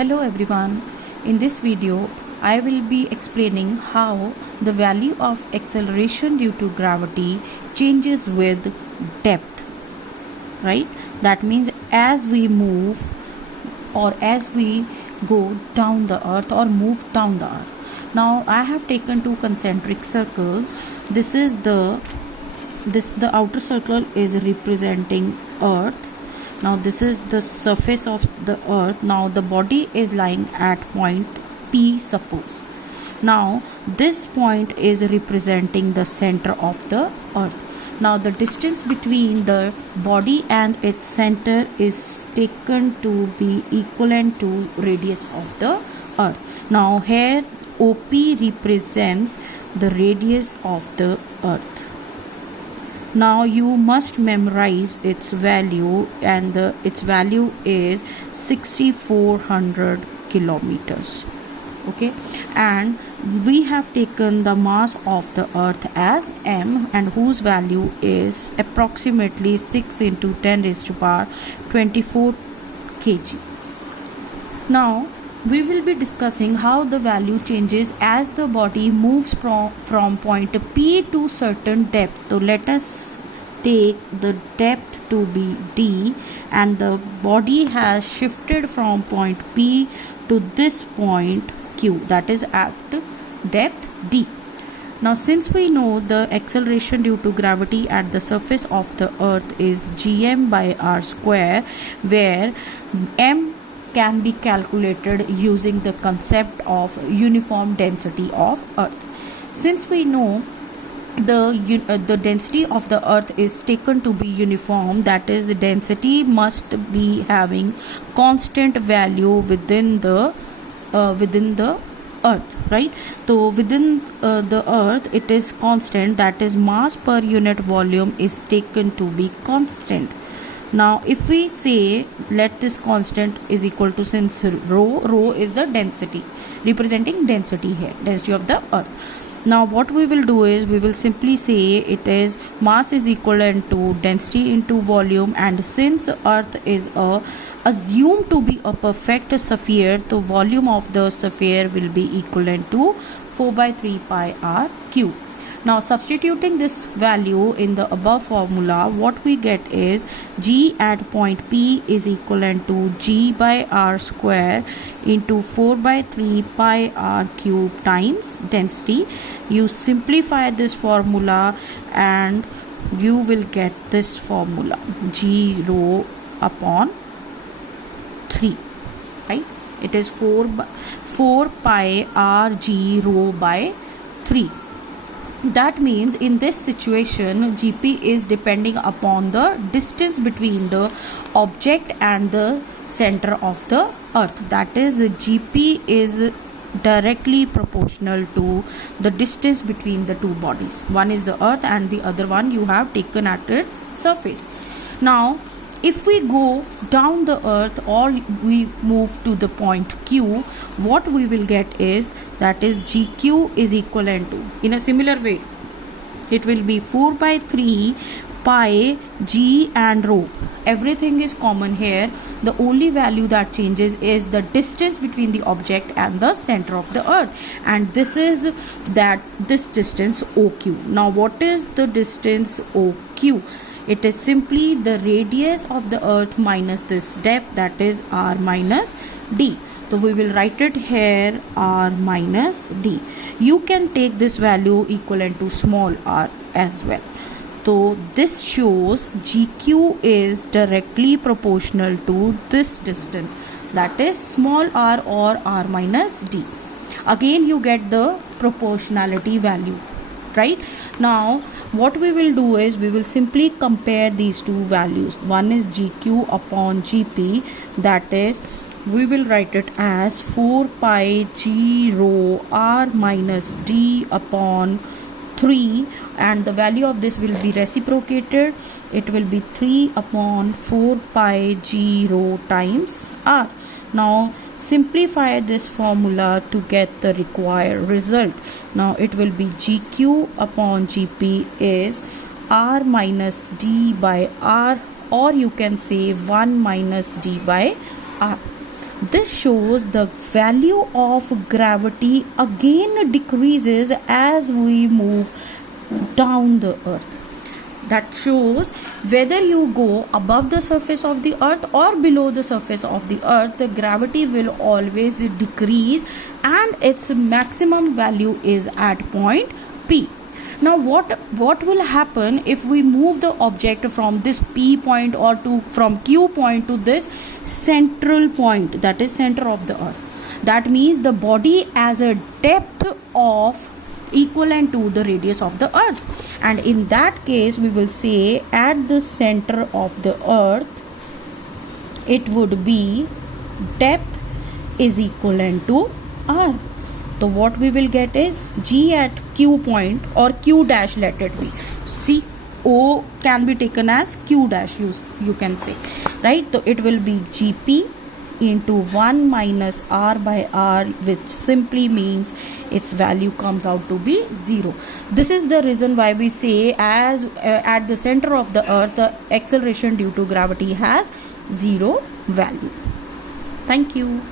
Hello everyone. In this video, I will be explaining how the value of acceleration due to gravity changes with depth, right? That means as we move or as we go down the earth or move down the earth. Now I have taken two concentric circles. The outer circle is representing earth. Now this is the surface of the earth. Now the body is lying at point P, suppose. Now this point is representing the center of the earth. Now the distance between the body and its center is taken to be equivalent to radius of the earth. Now here OP represents the radius of the earth. Now you must memorize its value, and its value is 6400 kilometers. Okay, and we have taken the mass of the earth as m, and whose value is approximately 6 into 10 raised to power 24 kg. Now we will be discussing how the value changes as the body moves from point P to certain depth. So let us take the depth to be D, and the body has shifted from point P to this point Q, that is at depth D. Now since we know the acceleration due to gravity at the surface of the earth is gm by r square, where m can be calculated using the concept of uniform density of earth. Since we know the density of the earth is taken to be uniform, that is, the density must be having constant value within the earth, right? So within the earth it is constant, that is, mass per unit volume is taken to be constant. Now if we say let this constant is equal to, since rho is the density representing density here, density of the earth. Now what we will do is we will simply say it is mass is equivalent to density into volume, and since earth is assumed to be a perfect sphere, the volume of the sphere will be equivalent to 4 by 3 pi r cube. Now substituting this value in the above formula, what we get is G at point P is equivalent to G by R square into 4 by 3 pi R cube times density. You simplify this formula and you will get this formula, G rho upon 3, right? It is 4 pi R G rho by 3. That means in this situation GP is depending upon the distance between the object and the center of the earth. That is, the GP is directly proportional to the distance between the two bodies. One is the earth and the other one you have taken at its surface. Now if we go down the earth or we move to the point Q, what we will get is, that is, GQ is equivalent to, in a similar way, it will be 4 by 3 pi G and rho. Everything is common here. The only value that changes is the distance between the object and the center of the earth, and this is this distance OQ. Now what is the distance OQ? It is simply the radius of the earth minus this depth, that is r minus d. So we will write it here, r minus d. You can take this value equivalent to small r as well. So this shows GQ is directly proportional to this distance, that is small r or r minus d. Again you get the proportionality value, right? Now what we will do is we will simply compare these two values. One is GQ upon GP, that is, we will write it as 4 pi G rho r minus d upon 3, and the value of this will be reciprocated. It will be 3 upon 4 pi G rho times r. Now simplify this formula to get the required result. Now it will be GQ upon GP is r minus d by r, or you can say 1 minus d by r. This shows the value of gravity again decreases as we move down the earth. That shows whether you go above the surface of the earth or below the surface of the earth, the gravity will always decrease and its maximum value is at point P. Now what will happen if we move the object from this P point or from Q point to this central point, that is center of the earth? That means the body has a depth of equivalent to the radius of the earth, and in that case we will say at the center of the earth it would be depth is equivalent to R. So what we will get is G at Q point or Q dash, let it be. See, O can be taken as Q dash, you can say, right? So it will be GP into 1 minus R by R, which simply means its value comes out to be 0. This is the reason why we say as at the center of the earth the acceleration due to gravity has 0 value. Thank you.